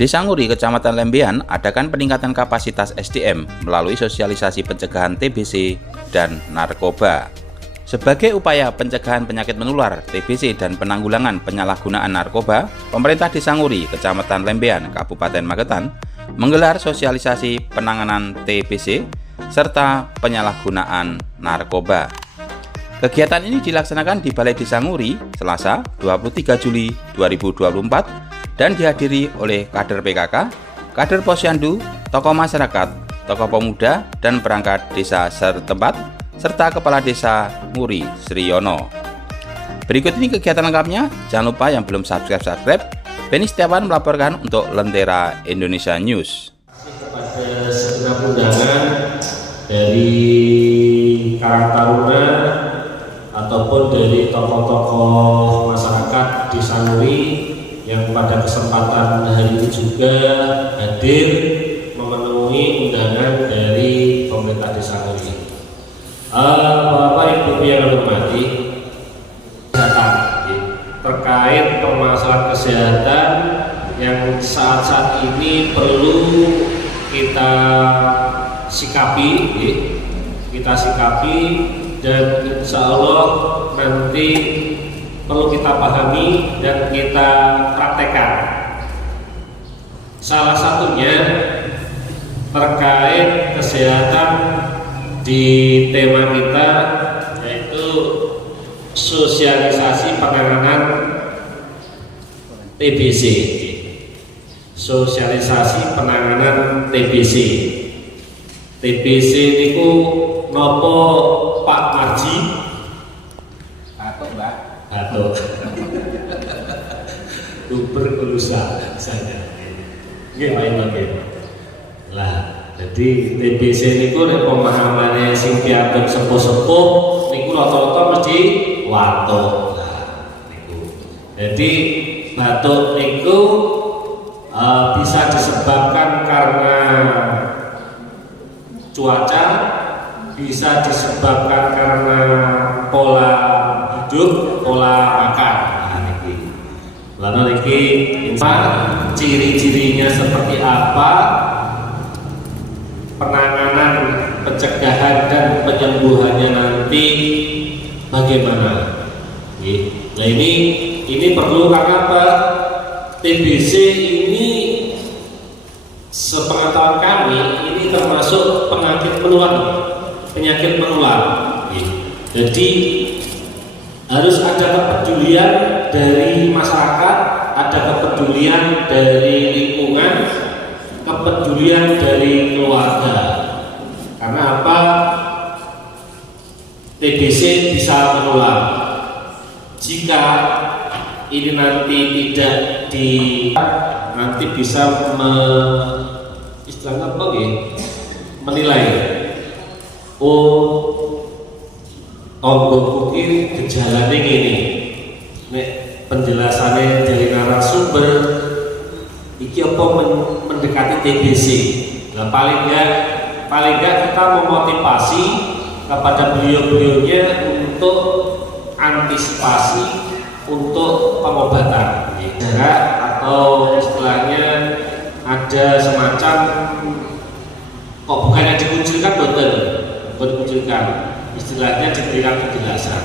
Desa Nguri, Kecamatan Lembean, adakan peningkatan kapasitas SDM melalui sosialisasi pencegahan TBC dan narkoba. Sebagai upaya pencegahan penyakit menular, TBC, dan penanggulangan penyalahgunaan narkoba, pemerintah Desa Nguri, Kecamatan Lembean, Kabupaten Magetan, menggelar sosialisasi penanganan TBC serta penyalahgunaan narkoba. Kegiatan ini dilaksanakan di Balai Desa Nguri, Selasa, 23 Juli 2024, dan dihadiri oleh kader PKK, kader posyandu, tokoh masyarakat, tokoh pemuda, dan perangkat desa setempat, serta Kepala Desa Nguri, Sriyono. Berikut ini kegiatan lengkapnya. Jangan lupa yang belum subscribe. Beni Setiawan melaporkan untuk Lentera Indonesia News. Kepada segenap undangan dari Karang Taruna ataupun dari tokoh-tokoh masyarakat Desa Nguri yang pada kesempatan hari ini juga hadir memenuhi undangan dari pemerintah Desa Nguri. Bapak Ibu yang hormati, terkait permasalahan kesehatan yang saat ini perlu kita sikapi, dan insya Allah nanti perlu kita pahami dan kita praktekkan. Salah satunya terkait kesehatan di tema kita, yaitu sosialisasi penanganan TBC. Sosialisasi penanganan TBC. TBC niku nopo Pak Marji? Atau tuberkulosa saja. Lah, jadi TBC niku nek pemahamane sing piantun sepuh-sepuh niku rata-rata mesti watuk. Nah, niku. Jadi batuk niku bisa disebabkan karena cuaca, bisa disebabkan karena pola hidup, pola makan. Lalu niki ciri-cirinya seperti apa, penanganan, pencegahan dan penyembuhannya nanti bagaimana? Nah ini perlu karena apa? TBC ini sepengetahuan kami ini termasuk penyakit menular. Jadi harus ada kepedulian dari masyarakat, ada kepedulian dari lingkungan, kepedulian dari keluarga. Karena apa? TBC bisa menular. Jika ini nanti tidak nanti bisa istilahnya apa ya? Menilai. Tonggo kuki gejalane ngene. Nek penjelasannya dari narasumber iki apa mendekati TBC. Nah paling enggak kita memotivasi kepada beliau-beliaunya untuk antisipasi untuk pengobatan. Atau istilahnya ada semacam bukannya dikucilkan, bukan dikucilkan, istilahnya diberikan penjelasan.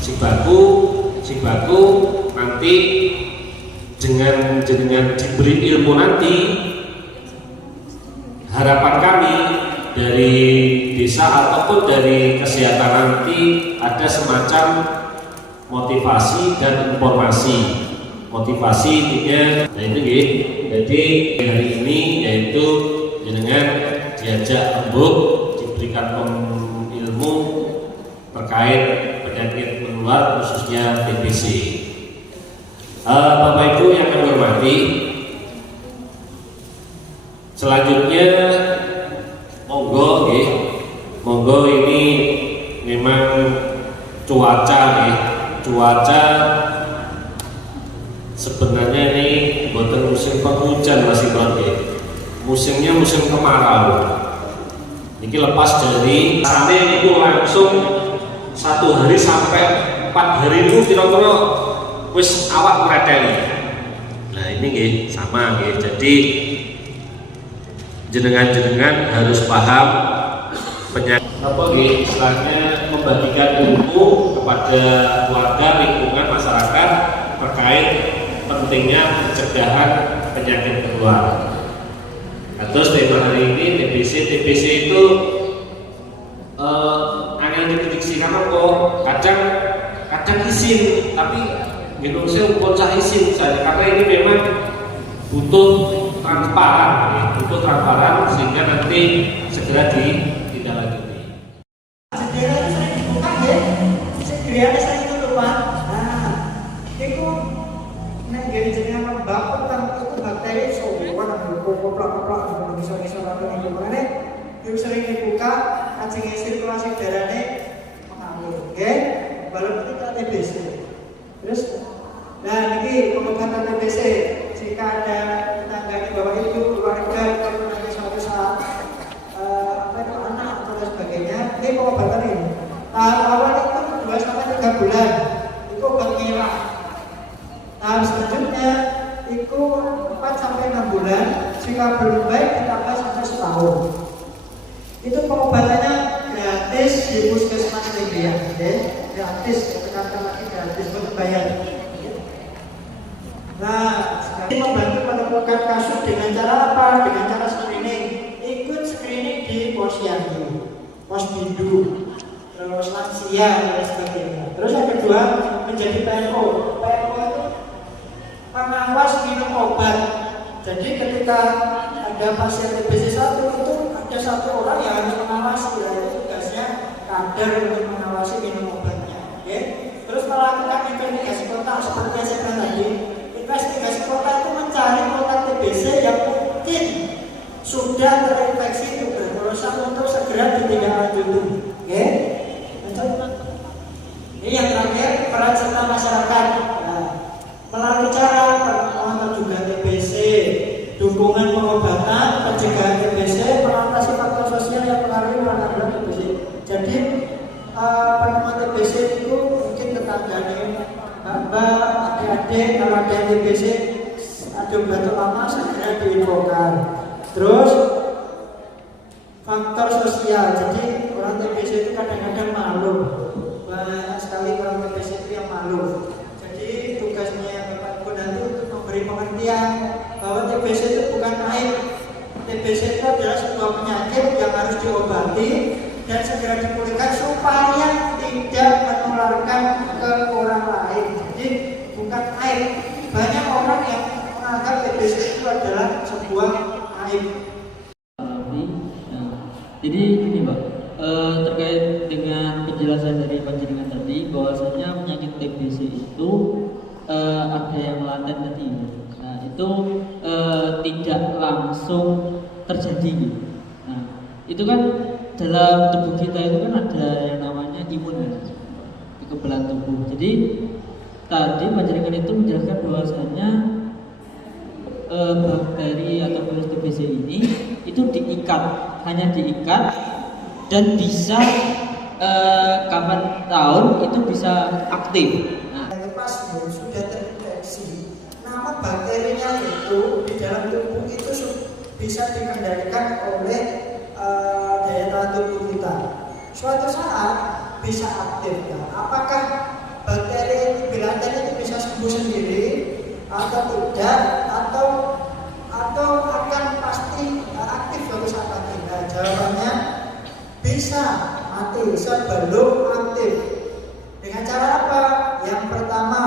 Si baku nanti dengan diberi ilmu nanti, harapan kami dari desa ataupun dari kesehatan nanti ada semacam motivasi dan informasi. Motivasi intinya, nah itu gitu. Jadi hari ini yaitu dengan diajak embuk, diberikan ilmu terkait penyakit menular khususnya TBC. Bapak Ibu yang kami hormati, selanjutnya monggo ini memang cuaca sebenarnya ini boten musim penghujan Mas Imron nggih. Musimnya musim kemarau. Niki lepas dari sampai itu langsung 1 hari sampai 4 hari itu kira-kira wis awak mereteli. Nah ini nggih sama nggih. Jadi jenengan harus paham penyakit apa nggih istilahnya membagikan ilmu kepada keluarga, lingkungan, masyarakat terkait pentingnya pencegahan penyakit menular. Nah, terus tema hari ini TBC itu angin diprediksi karena kok kadang izin tapi Indonesia pun cah izin saja karena ini memang butuh transparan sehingga nanti segera ditindaklanjuti. Jendela itu sering dibuka ya, segera sering tutupan. Nah, itu nek gini jenengan lembab kan itu bakteri sowan koplak-koplak bisa atau itu makanya itu sering dibuka kacangnya sirkulasi darahnya mengalir, oke? Walaupun itu TBC. Terus, nah ini pengobatan TBC jika ada tetangga di bawah itu keluarga atau tenaga suatu saat anak atau sebagainya, ini pengobatan ini. Tahap awal itu 2-3 bulan, itu obat ngira. Tahap selanjutnya itu 4-6 bulan, jika belum baik ditambah sampai setahun. Itu pengobatannya gratis di puskesmas Lembeyan, gratis, tekan-tekan lagi gratis, bukan bayar. Nah, ini membantu menemukan kasus dengan cara apa? Dengan cara screening. Ikut screening di posyandu, posbindu, terus lansia dan sebagainya. Terus yang kedua menjadi PMO. PMO itu pengawas minum obat. Jadi ketika ada pasien TBC 1 itu ada 1 orang yang harus mengawasi, yaitu tugasnya kader untuk mengawasi minum obatnya. Okay? Terus melakukan investigasi kontak seperti yang saya bilang tadi. Investigasi kontak itu mencari kontak TBC yang mungkin sudah terinfeksi tuberkulosis untuk segera ditindaklanjuti. Oke? Ini yang terakhir, peran serta masyarakat. Nah, melalui cara pengawasan juga TBC, dukungan pengobatan, pencegahan TBC, mengatasi faktor sosial yang pengaruhi penanganan TBC. Jadi penanganan TBC itu mungkin tetangganya, mbak, adik-adik, kalau ada TBC, ada batu lama segera diinfokan. Terus faktor sosial, jadi orang TBC itu kadang-kadang malu, banyak sekali orang TBC itu yang malu. Jadi tugasnya Bapak Ibu nanti untuk memberi pengertian bahwa TBC itu bukan aib. TBC itu adalah sebuah penyakit yang harus diobati dan segera dipulihkan supaya tidak menularkan ke orang lain. Jadi bukan aib. Banyak orang yang menganggap TBC itu adalah sebuah aib. Jadi gini Pak, terkait dengan penjelasan dari panjenengan tadi bahwasanya penyakit TBC itu ada yang laten tadi. Nah itu tidak langsung terjadi. Nah itu kan dalam tubuh kita itu kan ada yang namanya imun, kekebalan tubuh. Jadi tadi panjenengan itu menjelaskan bahwasanya bakteri atau virus TBC ini itu diikat, hanya diikat dan bisa kapan tahun itu bisa aktif. Nah, pas sudah terinfeksi, nama bakterinya itu di dalam tubuh itu bisa dikendalikan oleh daya tahan tubuh kita. Suatu saat bisa aktif. Nah, apakah bakteri bilanten itu bisa sembuh sendiri atau tidak, atau akan pasti aktif suatu saat nanti? Nah, jawabannya bisa mati sebelum aktif. Dengan cara apa? Yang pertama,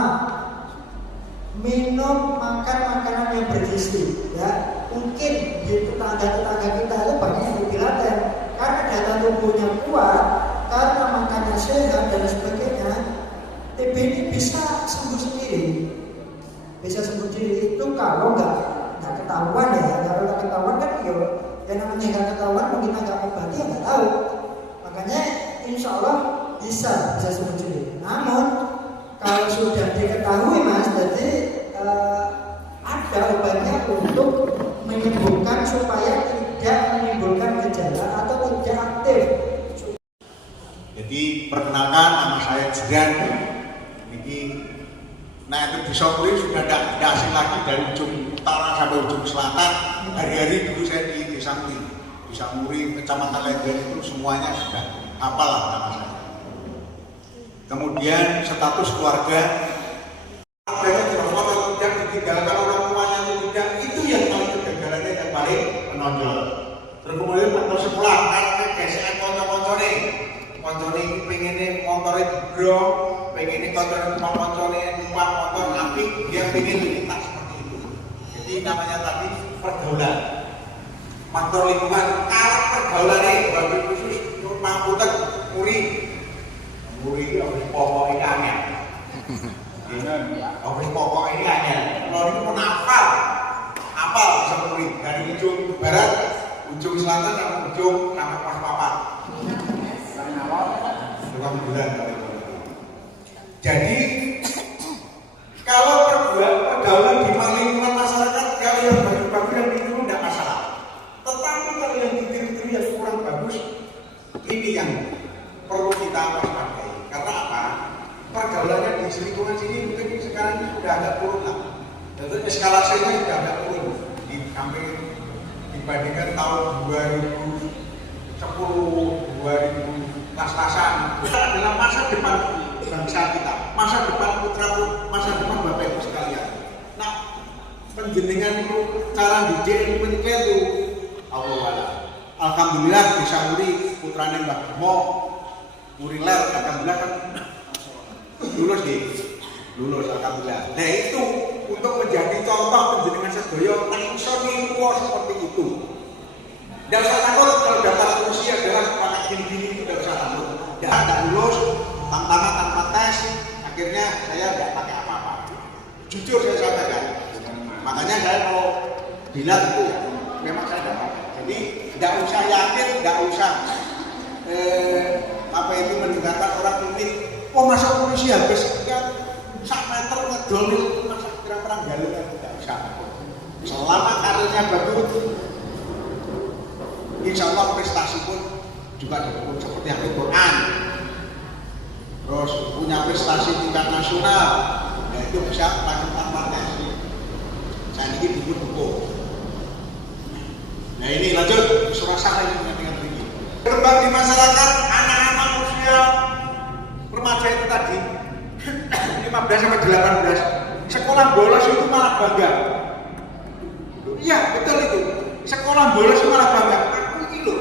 minum makan makanan yang bergizi. Ya, mungkin di tetangga-tetangga kita itu banyak yang bilanten karena daya tubuhnya kuat, karena makannya sehat dan sebagainya. TB ini bisa sembuh sendiri. Bisa sembuh sendiri itu kalau nggak ketahuan ya. Kalau nggak ketahuan kan yang namanya nggak ketahuan mau kita nggak obati ya nggak tahu. Makanya insya Allah bisa sembuh sendiri. Namun kalau sudah diketahui mas, jadi ada obat perkenalkan, nama saya Jiran. Nah itu di Sokuri sudah tidak asing lagi dari ujung utara sampai ujung selatan. Hari-hari dulu saya di Desa Muri. Desa Muri, Kecamatan Lembian itu semuanya sudah hafal lah nama saya. Kemudian status keluarga, adanya telepon atau tidak, ditinggalkan orang tuanya atau tidak, itu yang paling kegagalannya yang paling menonjol. Terus kemudian waktu sekolah, karena gesekan konco-koncone, koncone ini pengennya motornya dibrok, pengennya koncone numpak motor api, dia pengen lintas seperti itu. Jadi namanya tadi pergaulan, faktor lingkungan, kalau pergaulannya bagi khusus mamputan Muri harus pokok ini aneh. Harus pokok ini aneh. Kalau ini pun hafal bisa Muri dari ujung barat, ujung selatan sampai ujung sampai pas papat. Bukan bulan. Jadi kalau pergaulan di lingkungan masyarakat kalau yang bagus-bagus yang itu tidak masalah. Tetapi kalau yang tidur-tidur yang kurang bagus, ini yang perlu kita waspadai. Karena apa? Pergaulannya di lingkungan sini mungkin sekarang sudah agak turun lah. Dan eskalasinya sudah agak turun di sampai dibandingkan tahun 2010, 2000 pas-pasan. Itu adalah masa depan bangsa kita, masa depan putra, masa depan Bapak Ibu sekalian. Nah, penjenengan itu cara didik menikah itu Allah. Alhamdulillah Desa Muri putrane Mbah Gemo Muriler, alhamdulillah kan lulus alhamdulillah. Nah itu untuk menjadi contoh penjenengan sedoyo nang iso niru seperti itu. Tidak usah takut kalau daftar usia adalah pakai gini-gini itu tidak usah takut. Tidak lulus tanpa tes, akhirnya saya tidak pakai apa-apa. Jujur saya sampaikan. Makanya saya kalau bilang itu ya memang saya tidak pakai. Jadi tidak usah yakin, tidak usah apa itu mendengarkan orang ini. Oh masa polisi habis sekian 1 meter ngedol itu masa kira perang galung, tidak usah. Selama karirnya bagus, insya Allah prestasi pun juga didukung seperti yang Quran. Terus punya prestasi tingkat nasional, ya itu bisa lanjutkan partai. Saya ini dukung. Nah ini lanjut Surasana ini dengan tinggi. Berkembang di masyarakat, anak-anak usia remaja itu tadi 15 sampai 18 sekolah bolos itu malah bangga. Iya betul itu. Sekolah bolos itu malah bangga. Aku ini loh.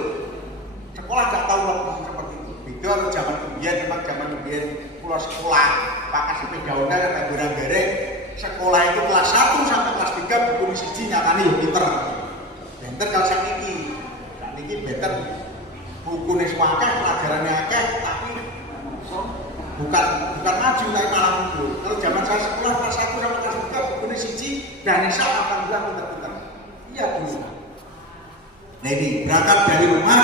Sekolah gak tahu lebih seperti itu. Beda zaman kemudian memang zaman kemudian pulau sekolah pakai sepeda Honda dan gorang gareng. Sekolah itu kelas 1 sampai kelas 3 buku siji nyatanya ya pinter. Benter kalau saya niki benter bukunya suakeh, pelajarannya akeh, tapi bukan maju tapi malah mundur. Kalau zaman saya sekolah kelas 1 sampai kelas 3 bukunya siji dan Nisa alhamdulillah pinter-pinter. Iya dulu. Nah ini berangkat dari rumah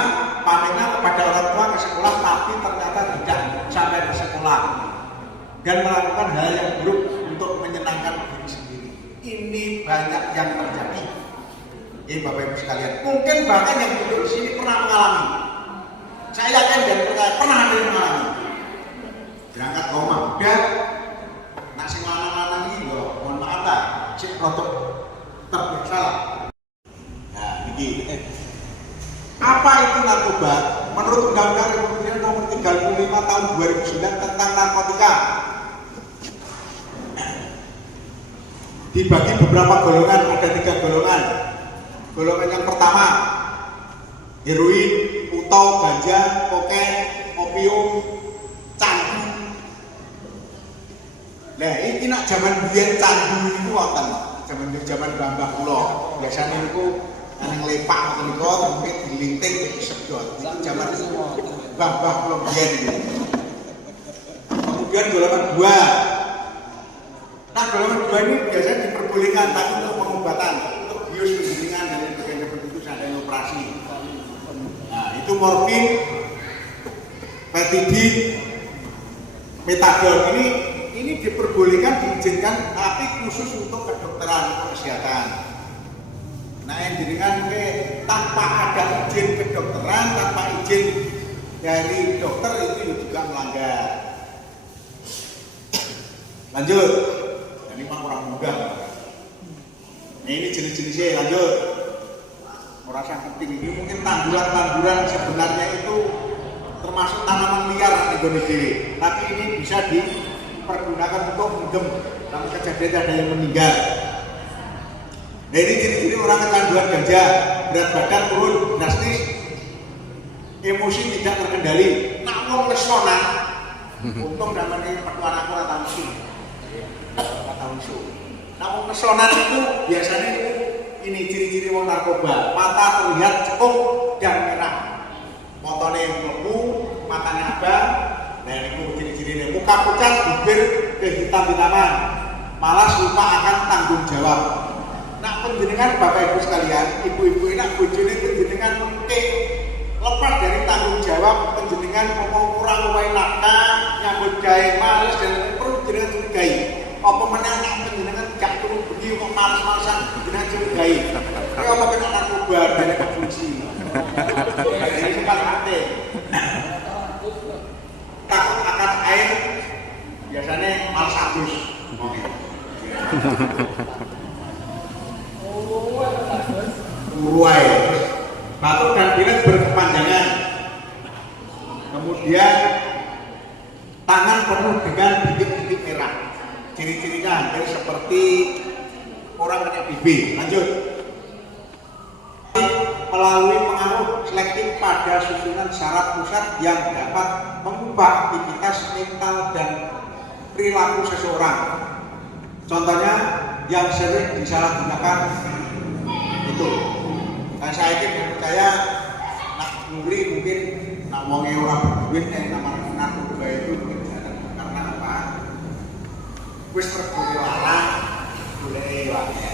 pamitnya kepada orang tua ke sekolah tapi ternyata tidak sampai ke sekolah dan melakukan hal yang buruk untuk menyenangkan diri sendiri. Ini banyak yang terjadi. Ini Bapak Ibu sekalian, mungkin bahkan yang duduk di sini pernah mengalami. Saya yakin dan percaya pernah ada yang mengalami. Berangkat ke rumah muda, nasi lanang-lanang ini loh, mohon maaf lah, cek rotok terbersalah. Nah, ini. Apa itu narkoba? Menurut Undang-Undang Republik Nomor 35 Tahun 2009 tentang narkotika, dibagi beberapa golongan, ada 3 golongan. Golongan yang pertama, heroin, putau, ganja, kokain, opium, candu. Nah, ini nak zaman biyen candu itu wonten. Zaman Mbah kula. Biasane niku nang lepak ngoten niku mungkin dilinting disedot. Itu zaman Mbah kula biyen iki. Kemudian golongan 2. Nah, golongan 2 ini biasanya diperbolehkan tapi untuk pengobatan, untuk bius penggilingan dan sebagainya seperti itu ada operasi. Nah, itu morfin, petidin, metadon ini diperbolehkan, diizinkan tapi khusus untuk kedokteran kesehatan. Nah yang jenengan tanpa ada izin kedokteran, tanpa izin dari dokter itu juga melanggar. Lanjut, ini mah orang muda. Nah, ini jenis-jenisnya, lanjut. Merasa penting ini mungkin tanduran-tanduran sebenarnya itu termasuk tanaman liar di Indonesia, tapi ini bisa dipergunakan untuk mendem dalam kejadian ada yang meninggal. Nah, ini ciri-ciri orang kecanduan ganja, berat badan turun drastis, emosi tidak terkendali, nak wong lesonan. Untung namanya pertuan aku rata usul. Nah, wong lesonan itu biasanya ini ciri-ciri wong narkoba, mata terlihat cekung dan merah, motone mlebu, matanya abang. Nah, ini ciri-cirinya muka pucat, bibir kehitam-hitaman, malas lupa akan tanggung jawab. Nah, penjenengan Bapak Ibu sekalian, ibu-ibu enak bojone penjenengan mungkin lepas dari tanggung jawab, penjenengan ngomong kurang luwih nafkah, nyambut gawe males dan perlu jenengan curigai. Apa meneh nek penjenengan gak turun bengi kok males-malesan jenengan curigai. Kaya apa kena narkoba dan fungsi. Ini sempat hati. Takut akan air biasanya males habis. Uruai, batuk dan pilek berkepanjangan. Kemudian tangan penuh dengan bintik-bintik merah. Ciri-cirinya hampir seperti orang kena BB. Lanjut. Melalui pengaruh selektif pada susunan saraf pusat yang dapat mengubah aktivitas mental dan perilaku seseorang. Contohnya yang sering disalahgunakan itu. Nah, saya ingin percaya nak nguri mungkin nak wonge ora berduit nama narkoba itu karena apa? Wis tergolong larang, boleh wae.